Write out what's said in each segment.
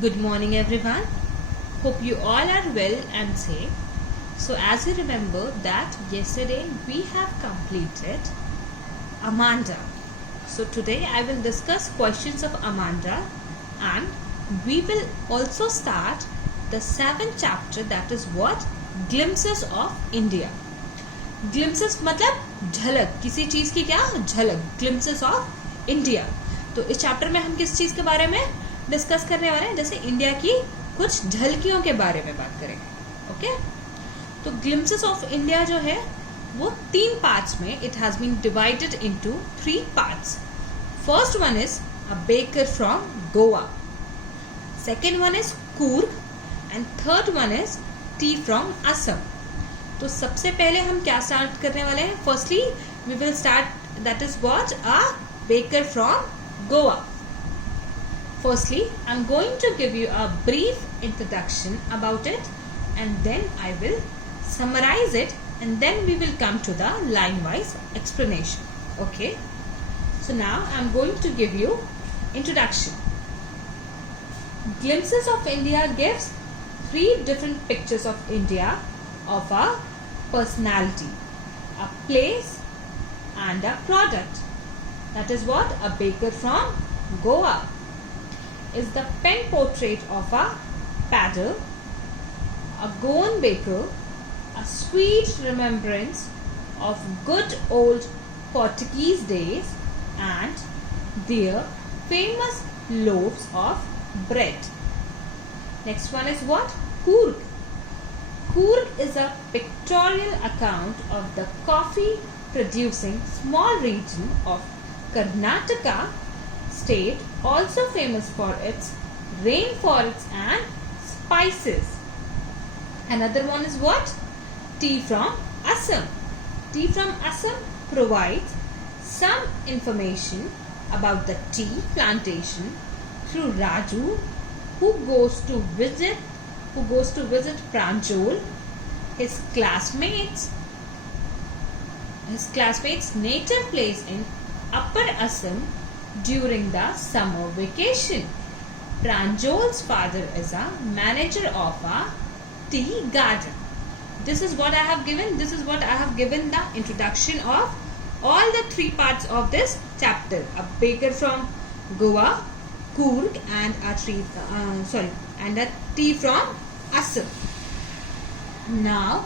Good morning, everyone. Hope you all are well and safe. So, as you remember that yesterday we have completed Amanda. So, today I will discuss questions of Amanda, and we will also start the 7th chapter, that is what? Glimpses of India. Glimpses मतलब झलक, किसी चीज की क्या झलक, glimpses of India. तो इस chapter में हम किस चीज के बारे में डिस्कस करने वाले हैं? जैसे इंडिया की कुछ झलकियों के बारे में बात करेंगे. ओके, तो ग्लिम्सेस ऑफ इंडिया जो है वो 3 पार्ट्स में it has been divided into 3 parts. First one is a baker from Goa, second one is Coorg and third one is tea from Assam. तो सबसे पहले हम क्या स्टार्ट करने वाले हैं? Firstly we will start, that is what, a baker from Goa. Firstly, I'm going to give you a brief introduction about it, and then I will summarize it, and then we will come to the line-wise explanation. Okay? So now I'm going to give you introduction. Glimpses of India gives 3 different pictures of India, of a personality, a place, and a product. That is what a baker from Goa is the pen portrait of a paddle, a Goan baker, a sweet remembrance of good old Portuguese days, and their famous loaves of bread. Next one is what? Coorg. Coorg is a pictorial account of the coffee producing small region of Karnataka state, also famous for its rainforests and spices. Another one is what? Tea from Assam. Tea from Assam provides some information about the tea plantation through Raju, who goes to visit Pranjal, his classmates' native place in Upper Assam during the summer vacation. Pranjal's father is a manager of a tea garden. This is what I have given. This is what I have given the introduction of all the 3 parts of this chapter. A baker from Goa, Coorg, and a tea from Assam. Now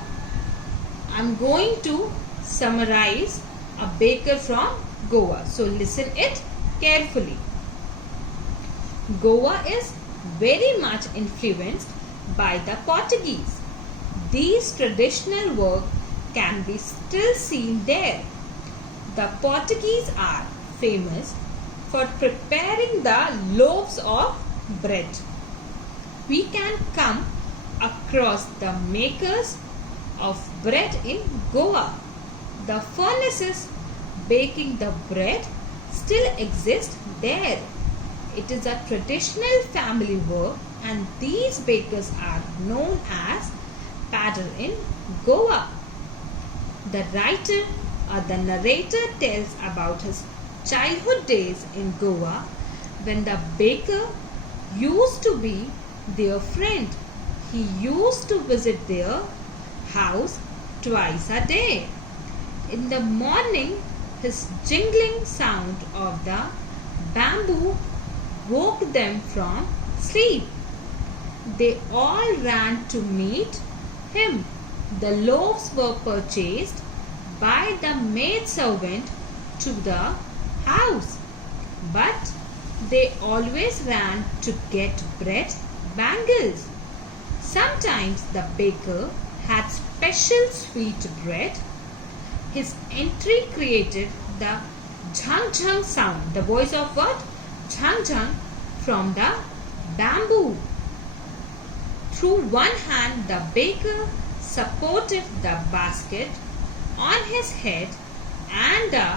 I'm going to summarize a baker from Goa. So listen it carefully. Goa is very much influenced by the Portuguese. These traditional work can be still seen there. The Portuguese are famous for preparing the loaves of bread. We can come across the makers of bread in Goa. The furnaces baking the bread still exist there. It is a traditional family work, and these bakers are known as padder in Goa. The writer or the narrator tells about his childhood days in Goa, when the baker used to be their friend. He used to visit their house twice a day. In the morning, his jingling sound of the bamboo woke them from sleep. They all ran to meet him. The loaves were purchased by the maidservant to the house, but they always ran to get bread bangles. Sometimes the baker had special sweet bread. His entry created the jhang jhang sound, the voice of what? Jhang jhang, from the bamboo. Through one hand the baker supported the basket on his head, and the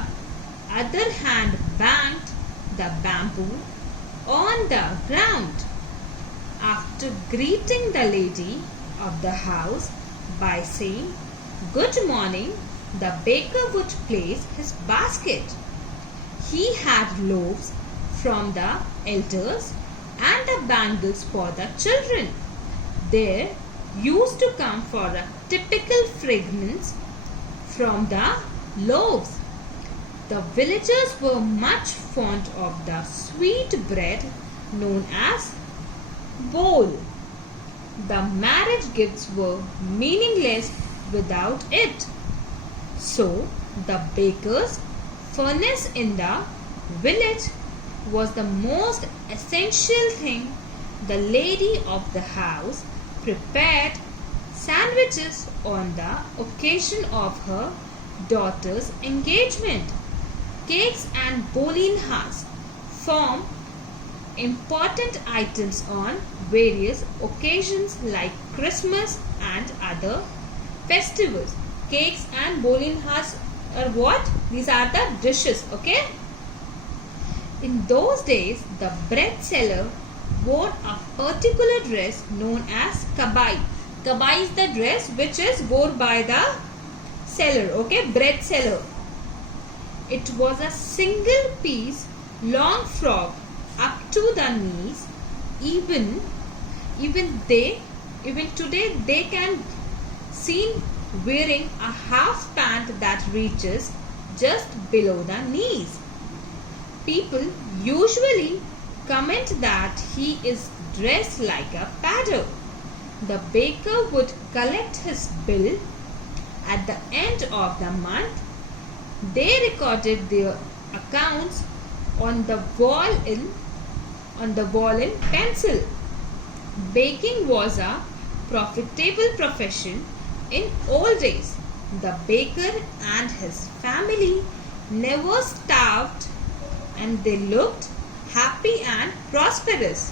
other hand banged the bamboo on the ground. After greeting the lady of the house by saying good morning, the baker would place his basket. He had loaves from the elders and Santa bangles for the children. There used to come for a typical fragrance from the loaves. The villagers were much fond of the sweet bread known as bowl. The marriage gifts were meaningless without it. So the baker's furnace in the village was the most essential thing. The lady of the house prepared sandwiches on the occasion of her daughter's engagement. Cakes and bolinhas form important items on various occasions like Christmas and other festivals. Cakes and bolinhas are what? These are the dishes, okay? In those days, the bread seller wore a particular dress known as kabai. Kabai is the dress which is worn by the seller, okay? Bread seller. It was a single piece long frock up to the knees. Even today they can seen wearing a half pant that reaches just below the knees. People usually comment that he is dressed like a padder. The baker would collect his bill at the end of the month. They recorded their accounts on the wall in pencil. Baking was a profitable profession in old days. The baker and his family never starved and they looked happy and prosperous.